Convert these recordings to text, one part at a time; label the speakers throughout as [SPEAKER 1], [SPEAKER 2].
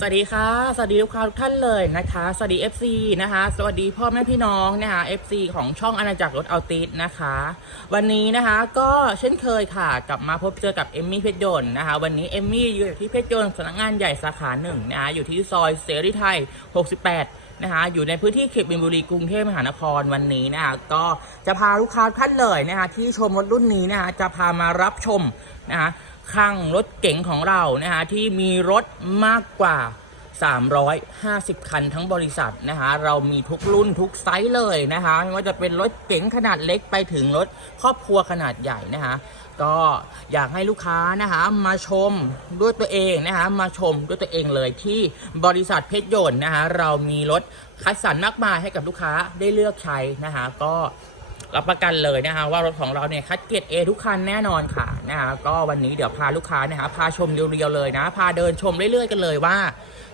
[SPEAKER 1] สวัสดีค่ะ สวัสดีลูกค้าทุกท่านเลยนะคะ สวัสดี FC นะคะ สวัสดีพ่อแม่พี่น้องนะคะ FC ของช่องอาณาจักรรถเอาติสนะคะ วันนี้นะคะก็เช่นเคยค่ะ กลับมาพบเจอกับเอมมี่เพชรยนต์นะคะ วันนี้เอมมี่อยู่ที่เพชรยนต์สำนักงานใหญ่สาขาหนึ่งนะคะ อยู่ที่ซอยเสรีไทย 68นะคะอยู่ในพื้นที่เขตบินบุรีกรุงเทพมหานครวันนี้นะคะก็จะพาลูกค้าท่านเลยนะคะที่ชมรถรุ่นนี้นะคะจะพามารับชมนะคะ ข้างรถเก๋งของเรานะคะที่มีรถมากกว่า 350 คันทั้งบริษัทนะคะเรามีทุกรุ่นทุกไซส์เลยนะคะไม่ว่าจะเป็นรถเก๋งขนาดเล็กไปถึงรถครอบครัวขนาดใหญ่นะคะก็อยากให้ลูกค้านะคะมาชมด้วยตัวเองนะคะมาชมด้วยตัวเองเลยที่บริษัทเพชรยนต์นะคะเรามีรถคัดสรรมากมายให้กับลูกค้าได้เลือกใช้นะคะก็ รับประกันเลยนะคะว่ารถของเราเนี่ยคัดเกรด A ทุกคันแน่นอนค่ะนะคะก็วันนี้เดี๋ยวพาลูกค้านะคะพาชมเรียวๆเลยนะ พาเดินชมเรื่อยๆกันเลยว่า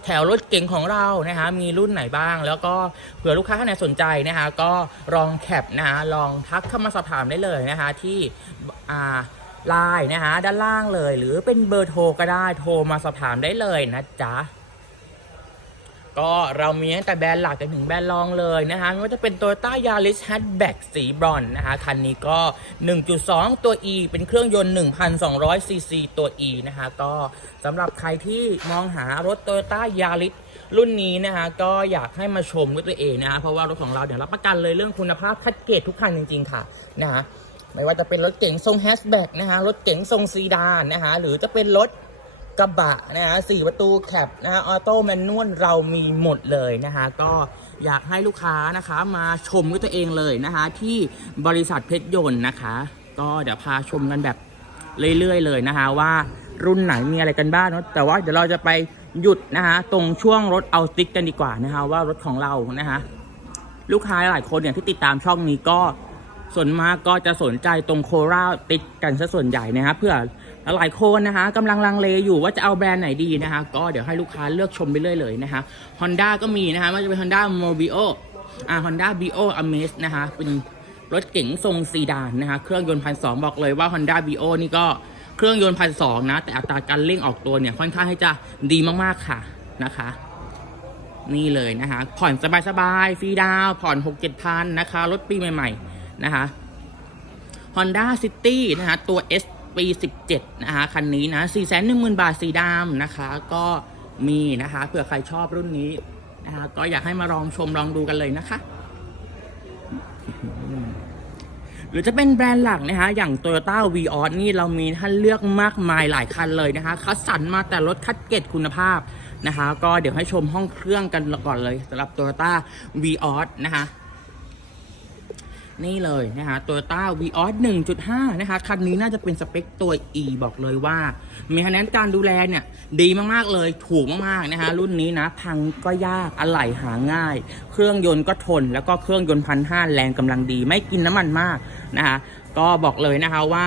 [SPEAKER 1] แถวรถเก๋งของเรานะคะมีรุ่นไหนบ้าง แล้วก็เผื่อลูกค้าท่านไหนสนใจนะคะก็ลองแคปนะคะลองทักเข้ามาสอบถามได้เลยนะคะที่อ่าไลน์นะคะด้านล่างเลย หรือเป็นเบอร์โทรก็ได้โทรมาสอบถามได้เลยนะจ๊ะ ก็เรามีตั้งแต่แบรนด์หลักจนถึงแบรนด์รองเลยนะคะไม่ว่าจะเป็น Toyota Yaris Hatchback สีบรอนซ์นะคะคันนี้ก็ 1.2 ตัว E เป็นเครื่องยนต์ 1,200 ซีซีตัว E นะคะก็สำหรับใครที่มองหารถ Toyota Yaris รุ่นนี้นะคะก็อยากให้มาชมด้วยตัวเองนะคะเพราะว่ารถของเราเนี่ยรับประกันเลยเรื่องคุณภาพคัดเกรดทุกคันจริง ๆ ค่ะนะคะไม่ว่าจะเป็นรถเก๋งทรงแฮชแบ็กนะคะรถเก๋งทรงซีดานนะคะหรือจะเป็นรถ กระบะนะฮะสี่ประตูแคปนะฮะออโต้แมนนวลเรามีหมดเลยนะคะก็อยากให้ลูกค้านะคะมาชมด้วยตัวเองเลยนะคะที่บริษัทเพชรยนต์นะคะ ก็เดี๋ยวพาชมกันแบบเรื่อยๆ เลยนะคะว่ารุ่นไหนมีอะไรกันบ้างเนอะแต่ว่าเดี๋ยวเราจะไปหยุดนะคะตรงช่วงรถเอาติ๊กกันดีกว่านะคะว่ารถของเรานะคะลูกค้าหลายคนเนี่ยที่ติดตามช่องนี้ก็ ส่วนมากก็จะสนใจตรงโคราติดกันซะส่วนใหญ่นะครับเพื่อหลายคนนะคะกำลังลังเลอยู่ว่าจะเอาแบรนด์ไหนดีนะคะ ก็เดี๋ยวให้ลูกค้าเลือกชมไปเรื่อยเลยนะคะ Honda ก็มีนะคะไม่ว่าจะเป็น Honda Mobio อ่า Honda Bio Amaze นะคะเป็นรถเก๋งทรงซีดานนะคะ เครื่องยนต์พันสบอกเลยว่า Honda Bio นี่ก็เครื่องยนต์พันสนะ แต่อัตราการเร่งออกตัวเนี่ยค่อนข้างให้จะดีมากๆค่ะนะคะ นี่เลยนะคะ ผ่อนสบายๆฟรีดาวผ่อน 6 7พันนะคะรถปีใหม่ๆ นะคะ Honda City นะคะตัว S ปี17 นะคะ คันนี้นะ 410,000 บาทสีดำนะคะ ก็มีนะคะเผื่อใครชอบรุ่นนี้นะคะก็อยากให้มาลองชมลองดูกันเลยนะคะ หรือจะเป็นแบรนด์หลักนะคะ อย่าง Toyota v ีออนี่เรามีท่านเลือกมากมายหลายคันเลยนะคะคัดสรรมาแต่รถคัดเกรดคุณภาพนะคะ ก็เดี๋ยวให้ชมห้องเครื่องกันก่อนเลยสำหรับ Toyota v ีออนะคะ นี่เลยนะคะตัวต้า v ีออส1.5นะคะ คันนี้น่าจะเป็นสเปคตัว E บอกเลยว่ามีคะแนนการดูแลเนี่ย ดีมาก ๆ เลย ถูกมาก ๆ นะคะ รุ่นนี้นะ พังก็ยาก อะไหล่หาง่าย เครื่องยนต์ก็ทน แล้วก็เครื่องยนต์พันห้าแรงกำลังดี ไม่กินน้ำมันมากนะคะ ก็บอกเลยนะคะว่า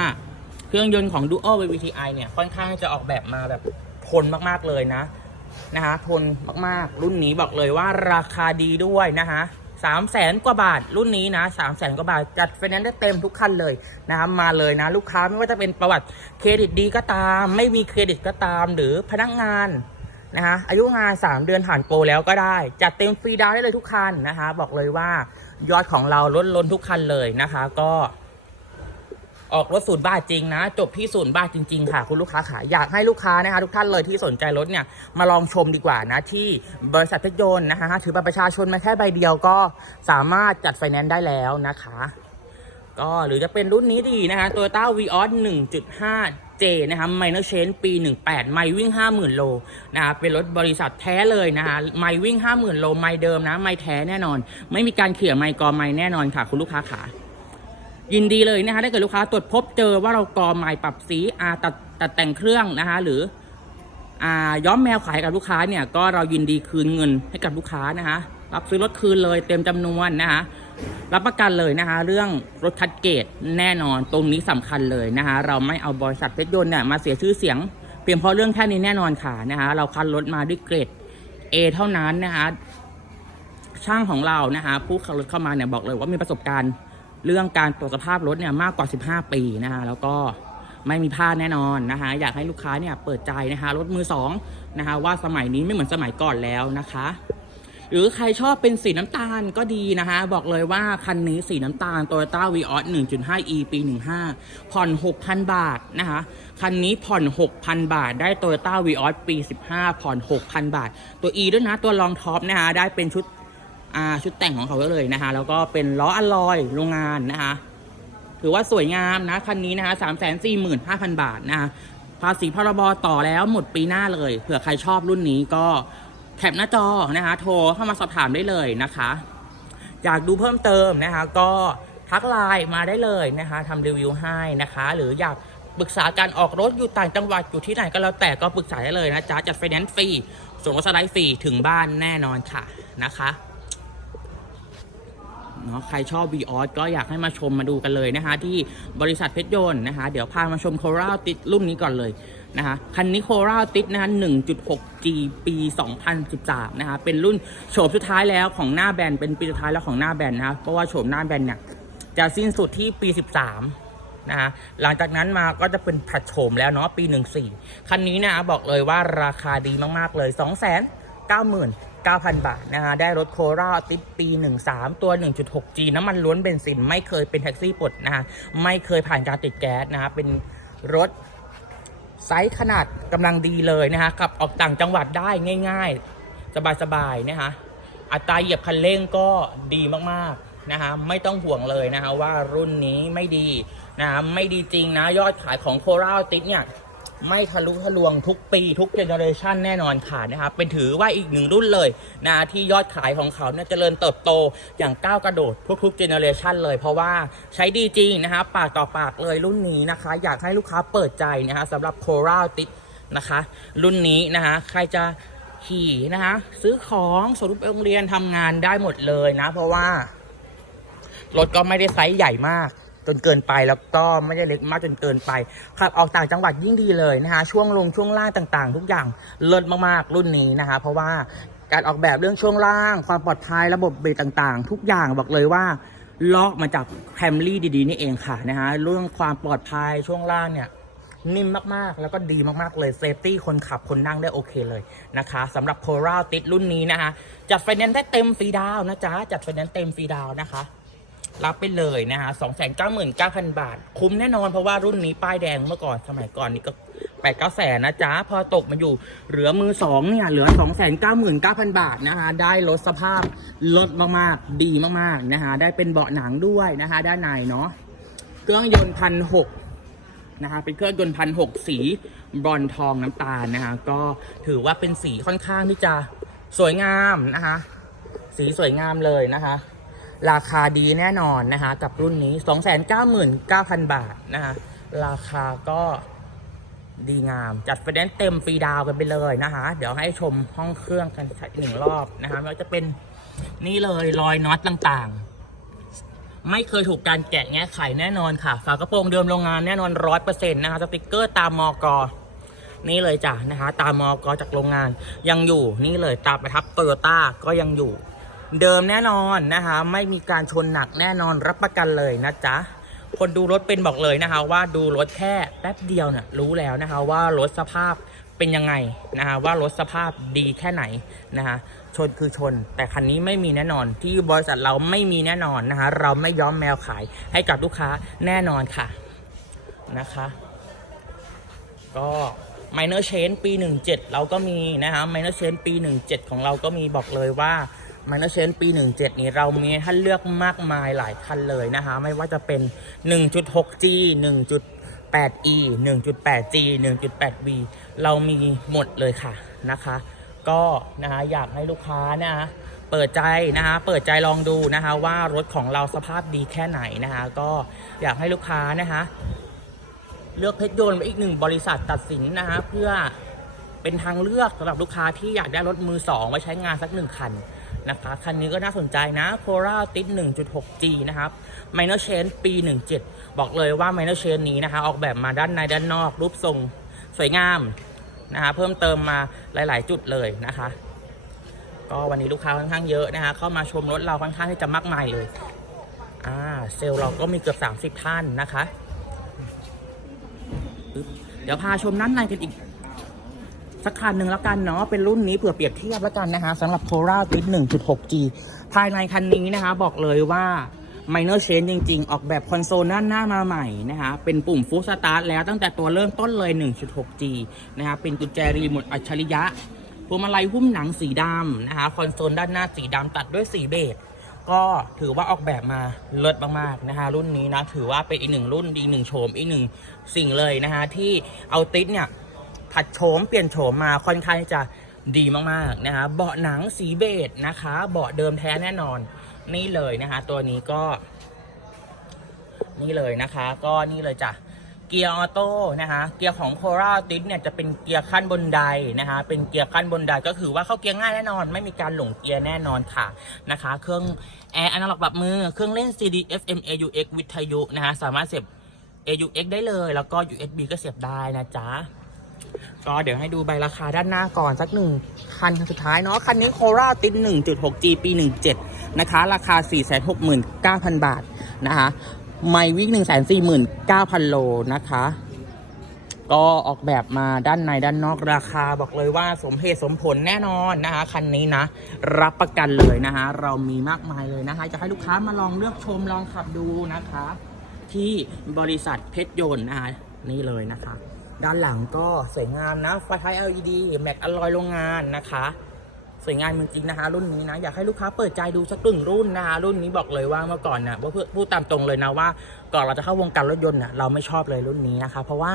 [SPEAKER 1] เครื่องยนต์ของ Duo VVTi เนี่ย ค่อนข้างจะออกแบบมาแบบทนมาก ๆ เลยนะนะคะทนมาก ๆ รุ่นนี้บอกเลยว่าราคาดีด้วยนะคะ สามแสนกว่าบาทรุ่นนี้นะสามแสนกว่าบาทจัดไฟแนนซ์ได้เต็มทุกคันเลยนะครับมาเลยนะ ลูกค้าไม่ว่าจะเป็นประวัติเครดิตดีก็ตาม ไม่มีเครดิตก็ตาม หรือพนักงานนะคะอายุงาน 3 เดือนผ่านโปรแล้วก็ได้ จัดเต็มฟรีดาวได้เลยทุกคันนะคะ บอกเลยว่ายอดของเราลดลนทุกคันเลยนะคะ ก็ ออกรถศูนย์บาทจริงนะ จบที่ศูนย์บาทจริง ๆ ค่ะ คุณลูกค้าขาอยากให้ลูกค้านะคะทุกท่านเลยที่สนใจรถเนี่ยมาลองชมดีกว่านะ ที่บริษัทเพชรยนต์นะคะถือบัตรประชาชนมาแค่ใบเดียวก็สามารถจัดไฟแนนซ์ได้แล้วนะคะ ก็หรือจะเป็นรุ่นนี้ดีนะคะ Toyota Vios 1.5 J นะคะไมเนอร์เชนปี 18 ไม่วิ่ง 50,000 โลนะคะเป็นรถบริษัทแท้เลยนะคะไม่วิ่ง 50,000 โลไม่เดิมนะ ไม่แท้แน่นอน ไม่มีการเขี่ยไม่กอไม่แน่นอนค่ะ คุณลูกค้าขา ยินดีเลยนะคะถ้าเกิดลูกค้าตรวจพบเจอว่าเรากอใหม่ปรับสีอาตัดตัดแต่งเครื่องนะคะหรืออ่าย้อมแมวขายกับลูกค้าเนี่ยก็เรายินดีคืนเงินให้กับลูกค้านะคะรับซื้อรถคืนเลยเต็มจำนวนนะคะรับประกันเลยนะคะ เรื่องรถคัดเกรดแน่นอนตรงนี้สำคัญเลยนะคะเราไม่เอาบริษัทเพชรยนต์เนี่ยมาเสียชื่อเสียงเพียงเพราะเรื่องแค่นี้แน่นอนค่ะนะคะเราคัดรถมาด้วยเกรด A เท่านั้นนะคะช่างของเรานะคะผู้ขับรถเข้ามาเนี่ยบอกเลยว่ามีประสบการณ์ เรื่องการตรวจสภาพรถเนี่ยมากกว่า 15 ปีนะคะแล้วก็ไม่มีพลาดแน่นอนนะคะอยากให้ลูกค้าเนี่ยเปิดใจนะคะรถมือสองนะคะว่าสมัยนี้ไม่เหมือนสมัยก่อนแล้วนะคะ หรือใครชอบเป็นสีน้ำตาลก็ดีนะคะบอกเลยว่าคันนี้สีน้ำตาล Toyota Vios 1.5e ปี 15 ผ่อน 6,000 บาทนะคะคันนี้ผ่อน 6,000 บาท ได้ Toyota Vios ปี 15 ผ่อน 6,000 บาท ตัว E ด้วยนะตัวรองท็อปนะคะได้เป็นชุด ชุดแต่งของเขาเลยนะคะ แล้วก็เป็นล้ออลลอยโรงงานนะคะ ถือว่าสวยงามนะคันนี้นะคะ345,000บาทนะคะภาษีพรบต่อแล้วหมดปีหน้าเลย เผื่อใครชอบรุ่นนี้ก็แคปหน้าจอนะคะ โทรเข้ามาสอบถามได้เลยนะคะ อยากดูเพิ่มเติมนะคะ ก็ทักไลน์มาได้เลยนะคะทำรีวิวให้นะคะ หรืออยากปรึกษาการออกรถอยู่ต่างจังหวัดอยู่ที่ไหนก็แล้วแต่ก็ปรึกษาได้เลยนะจ๊ะจัดไฟแนนซ์ฟรีส่งรถสไลด์ฟรีถึงบ้านแน่นอนค่ะนะคะ เนาะใครชอบ v ีออสก็อยากให้มาชมมาดูกันเลยนะคะ ที่บริษัทเพชรยนต์นะคะ เดี๋ยวพามาชมโคราติดรุ่นนี้ก่อนเลยนะคะคันนี้โคราติดนะคะ 1.6G ปี 2013 นะคะ เป็นรุ่นโฉมสุดท้ายแล้วของหน้าแบรนด์เป็นปีสุดท้ายแล้วของหน้าแบรนด์นะคะเพราะว่าโฉมหน้าแบรนด์เนี่ยจะสิ้นสุดที่ปี 13นะคะหลังจากนั้นมาก็จะเป็นผัดโฉมแล้วเนาะปี 14 คันนี้นะบอกเลยว่าราคาดีมาก ๆ เลย 2 9 9 0 0 0 9,000 บาทนะคะได้รถโคราติดปี 13 ตัว 1.6G น้ำมันล้วนเบนซิน ไม่เคยเป็นแท็กซี่ปลดนะคะไม่เคยผ่านการติดแก๊สนะคะเป็นรถไซส์ขนาดกำลังดีเลยนะคะขับออกต่างจังหวัดได้ง่าย ๆ สบายๆนะคะอัตราเหยียบคันเร่งก็ดีมากๆนะคะไม่ต้องห่วงเลยนะคะว่ารุ่นนี้ไม่ดีนะคะไม่ดีจริงนะยอดขายของโคราติดเนี่ย ไม่ทะลุทะลวงทุกปีทุกเจเนอเรชันแน่นอนค่ะนะครับเป็นถือว่าอีกหนึ่งรุ่นเลยนะที่ยอดขายของเขาเนี่ยเจริญเติบโตอย่างก้าวกระโดดทุกๆเจเนอเรชันเลยเพราะว่าใช้ดีจริงนะคะปากต่อปากเลยรุ่นนี้นะคะ อยากให้ลูกค้าเปิดใจนะคะสำหรับโคราติดนะคะ รุ่นนี้นะคะใครจะขี่นะคะซื้อของส่งลูกไปโรงเรียนทำงานได้หมดเลยนะ เพราะว่ารถก็ไม่ได้ไซส์ใหญ่มาก จนเกินไปแล้วก็ไม่ได้เล็กมากจนเกินไปขับออกต่างจังหวัดยิ่งดีเลยนะคะช่วงลงช่วงล่างต่างๆ ทุกอย่างเลิศมากๆรุ่นนี้นะคะ เพราะว่าการออกแบบเรื่องช่วงล่าง ความปลอดภัยระบบเบรกต่างๆ ทุกอย่างบอกเลยว่าลอกมาจากแคมรี่ดีๆ นี่เองค่ะนะคะเรื่องความปลอดภัยช่วงล่างเนี่ยนิ่มมากๆ แล้วก็ดีมากๆ เลยเซฟตี้คนขับคนนั่งได้โอเคเลยนะคะสำหรับโคราติดรุ่นนี้นะคะ จัดไฟแนนซ์ได้เต็มฟรีดาวนะจ๊ะ จัดไฟแนนซ์เต็มฟรีดาวนะคะ รับไปเลยนะคะสองแสนเก้าหมื่นเก้าพันบาท คุ้มแน่นอนเพราะว่ารุ่นนี้ป้ายแดงเมื่อก่อนสมัยก่อนนี่ก็แปดเก้าแสนนะจ๊ะ พอตกมาอยู่เหลือมือสองเนี่ยเหลือสองแสนเก้าหมื่นเก้าพันบาทนะคะ ได้ลดสภาพลดมากๆ ดีมากๆนะคะ ได้เป็นเบาะหนังด้วยนะคะ ด้านในเนาะเครื่องยนต์พันหกนะคะเป็นเครื่องยนต์พันหกสีบรอนทองน้ำตาลนะคะก็ถือว่าเป็นสีค่อนข้างที่จะสวยงามนะคะ สีสวยงามเลยนะคะ ราคาดีแน่นอนนะคะ กับรุ่นนี้ 299,000 บาทนะคะ ราคาก็ดีงาม จัดไฟแนนซ์เต็มฟรีดาวกันไปเลยนะคะ เดี๋ยวให้ชมห้องเครื่องกันหนึ่งรอบนะคะไม่ว่าจะเป็นนี่เลยรอยน็อตต่างๆ ไม่เคยถูกการแกะแงะไขแน่นอนค่ะ ฝากระโปรงเดิมโรงงานแน่นอนร้อยเปอร์เซ็นต์นะคะสติกเกอร์ตามมอกอนี่เลยจ้ะนะคะ ตามมอกอจากโรงงานยังอยู่นี่เลยตามประทับโตโยต้าก็ยังอยู่ เดิมแน่นอนนะคะ ไม่มีการชนหนักแน่นอนรับประกันเลยนะจ๊ะคนดูรถเป็นบอกเลยนะคะว่าดูรถแค่แป๊บเดียวเนี่ยรู้แล้วนะคะว่ารถสภาพเป็นยังไงนะคะว่ารถสภาพดีแค่ไหนนะคะชนคือชน แต่คันนี้ไม่มีแน่นอนที่บริษัทเราไม่มีแน่นอนนะคะเราไม่ย้อมแมวขายให้กับลูกค้าแน่นอนค่ะนะคะ ก็ minor change ปี 17 เราก็มีนะคะ minor change ปี 17 ของเราก็มีบอกเลยว่า minor c h a n ปี 17 นี้เรามีให้เลือกมากมายหลายคันเลยนะคะ ไม่ว่าจะเป็น 1.6G 1.8E 1.8G 1.8V เรามีหมดเลยค่ะนะคะ ก็นะคะอยากให้ลูกค้านะคะเปิดใจนะคะเปิดใจลองดูนะคะว่ารถของเราสภาพดีแค่ไหนนะคะ ก็อยากให้ลูกค้านะคะเลือกเพชรยนต์อีกหนึ่งบริษัทตัดสินนะฮะเพื่อเป็นทางเลือกสำหรับลูกค้าที่อยากได้รถมือสองไว้ใช้งานสักหนึ่งคัน นะคะ คันนี้ก็น่าสนใจนะ c o r a t i 1.6G นะครับ Minor Change ปี 17 บอกเลยว่า Minor Change นี้นะคะ ออกแบบมาด้านในด้านนอก รูปทรงสวยงามนะคะ เพิ่มเติมมาหลาย ๆ จุดเลยนะคะ ก็วันนี้ลูกค้าค่อนข้างเยอะนะคะ เข้ามาชมรถเราค่อนข้างที่จะมากมายเลยอ่าเซลล์เราก็มีเกือบ 30 ท่านนะคะ เดี๋ยวพาชมด้านในกันอีก สักคันหนึ่งแล้วกันเนาะเป็นรุ่นนี้เผื่อเปรียบเทียบแล้วกันนะคะสำหรับ Cora t 1.6G ภายในคันนี้นะคะ บอกเลยว่า minor change จริง ๆ ออกแบบคอนโซลด้านหน้ามาใหม่นะคะเป็นปุ่มฟู l สตาร์ทแล้วตั้งแต่ตัวเริ่มต้นเลย 1.6G นะคะเป็นกุญแจรีโมทอัจฉริยะพวงมาลัยหุ้มหนังสีดำนะคะคอนโซลด้านหน้าสีดำตัดด้วยสีเบจก็ถือว่าออกแบบมาเลิศมากๆนะคะรุ่นนี้นะถือว่าเป็นอีกหนึ่งรุ่นอีกหนึ่งโฉมอีกหนึ่งสิ่งเลยนะคะที่เอาติดเนี่ย ผัดโฉมเปลี่ยนโฉมมาค่อนข้างจะดีมากๆนะคะเบาะหนังสีเบจนะคะ เบาะเดิมแท้แน่นอน นี่เลยนะคะ ตัวนี้ก็ นี่เลยนะคะ ก็นี่เลยจ้ะเกียร์ออโต้นะคะเกียร์ของโคราติสเนี่ยจะเป็นเกียร์ขั้นบนไดนะคะ เป็นเกียร์ขั้นบนไดก็คือว่าเข้าเกียร์ง่ายแน่นอน ไม่มีการหลงเกียร์แน่นอนค่ะนะคะ เครื่องแอร์อนาล็อกแบบมือเครื่องเล่น CD FM AUX วิทยุนะคะสามารถเสียบ AUX ได้เลย แล้วก็ USB ก็เสียบได้นะจ๊ะ ก็เดี๋ยวให้ดูใบราคาด้านหน้าก่อนสักหนึ่งคันสุดท้ายเนาะคันนี้โคราติด 1.6G ปี 17 นะคะ ราคา 469,000 บาทนะคะไม่วิ่ง149,000 โลนะคะ ก็ออกแบบมาด้านในด้านนอกราคาบอกเลยว่าสมเหตุสมผลแน่นอนนะคะ คันนี้นะ รับประกันเลยนะคะ เรามีมากมายเลยนะคะ จะให้ลูกค้ามาลองเลือกชมลองขับดูนะคะ ที่บริษัทเพชรยนต์นะคะนี่เลยนะคะ ด้านหลังก็สวยงามนะไฟท้าย LED แม็กอลลอยโรงงานนะคะ สวยงามจริงๆนะคะ รุ่นนี้นะ อยากให้ลูกค้าเปิดใจดูสักกึ่งรุ่นนะคะ รุ่นนี้บอกเลยว่าเมื่อก่อนนะว่าเพื่อพูดตามตรงเลยนะว่า ก่อนเราจะเข้าวงการรถยนต์น่ะเราไม่ชอบเลยรุ่นนี้นะคะ เพราะว่า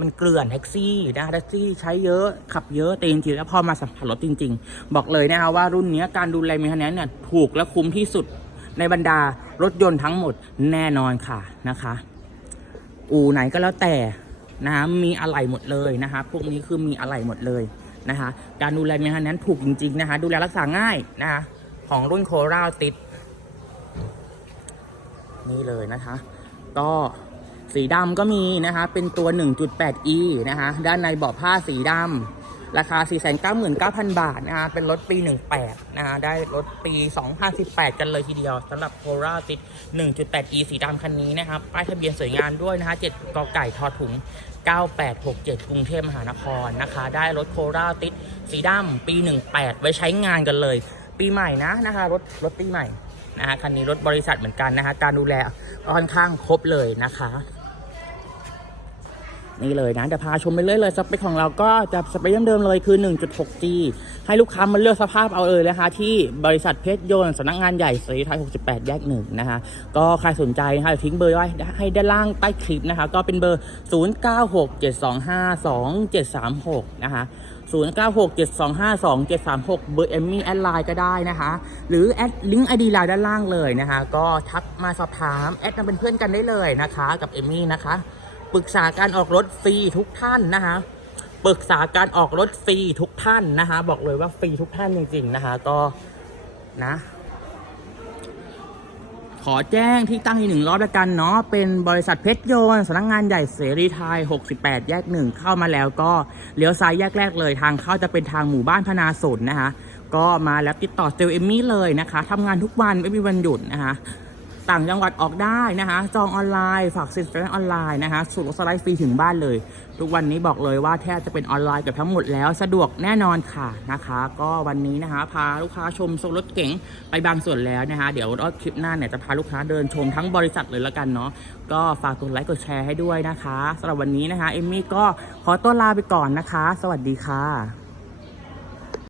[SPEAKER 1] มันเกลื่อนแท็กซี่นะแท็กซี่ใช้เยอะขับเยอะแต่จริงๆแล้วพอมาสัมผัสรถจริง ๆ บอกเลยนะคะว่ารุ่นนี้การดูแลมีคะแนนเนี่ยถูกและคุ้มที่สุดในบรรดารถยนต์ทั้งหมดแน่นอนค่ะนะคะ อู่ไหนก็แล้วแต่ นะคะมีอะไหล่หมดเลยนะคะพวกนี้คือมีอะไหล่หมดเลยนะคะการดูแลมีคะแนนถูกจริงๆนะคะดูแลรักษาง่ายนะคะของรุ่นโคราติดนี่เลยนะคะ ก็สีดำก็มีนะคะเป็นตัว 1.8e นะคะด้านในเบาะผ้าสีดำ ราคา 499,000 บาทนะคะเป็นรถปี 18 นะคะได้รถปี 2018 กันเลยทีเดียวสำหรับโคราติด 1.8e สีดำคันนี้นะครับ ป้ายทะเบียนสวยงามด้วยนะคะ7กไก่ทอถุง 9867 กรุงเทพมหานครนะคะ ได้รถโคราติดสีดำปี 18 ไว้ใช้งานกันเลย ปีใหม่นะนะคะรถรถปีใหม่นะฮะคันนี้รถบริษัทเหมือนกันนะฮะการดูแลค่อนข้างครบเลยนะคะ นี่เลยนะเดี๋ยวพาชมไปเรื่อยเลยสเปคของเราก็จะสเปคเดิมๆเลยคือ 1.6G ให้ลูกค้ามาเลือกสภาพเอาเลยนะคะ ที่บริษัทเพชรยนต์สำนักงานใหญ่สีไทย 68 แยกหนึ่งนะคะก็ใครสนใจนะคะทิ้งเบอร์ไว้ให้ด้านล่างใต้คลิปนะคะ ก็เป็นเบอร์ 0967252736 นะคะ0967252736 เบอร์เอมมี่แอดไลน์ก็ได้นะคะ หรือแอดลิงก์ไอดีไลน์ด้านล่างเลยนะคะ ก็ทักมาสอบถาม แอดมาเป็นเพื่อนกันได้เลยนะคะ กับเอมมี่นะคะ ปรึกษาการออกรถฟรีทุกท่านนะคะปรึกษาการออกรถฟรีทุกท่านนะคะ บอกเลยว่าฟรีทุกท่านจริง ๆ นะคะ ก็นะ ขอแจ้งที่ตั้งอีกหนึ่งรอบแล้วกันเนาะเป็นบริษัทเพชรโยนสำนักงานใหญ่เสรีไทย 68 แยกหนึ่งเข้ามาแล้วก็เลี้ยวซ้ายแยกแรกเลย ทางเข้าจะเป็นทางหมู่บ้านพนาสนนะคะ ก็มาแล้วติดต่อเซลลเอมมี่เลยนะคะทำงานทุกวันไม่มีวันหยุดนะคะ ต่างจังหวัดออกได้นะคะ จองออนไลน์ ฝากสินค้าออนไลน์นะคะสูตรรถสไลด์ฟรีถึงบ้านเลย ทุกวันนี้บอกเลยว่าแทบจะเป็นออนไลน์เกับทั้งหมดแล้วสะดวกแน่นอนค่ะนะคะ ก็วันนี้นะคะ พาลูกค้าชมโซรถเก๋งไปบางส่วนแล้วนะคะ เดี๋ยวรอบคลิปหน้าเนี่ยจะพาลูกค้าเดินชมทั้งบริษัทเลยละกันเนาะก็ฝากกดไลค์กดแชร์ให้ด้วยนะคะสำหรับวันนี้นะคะเอมมี่ก็ขอตัวลาไปก่อนนะคะ สวัสดีค่ะ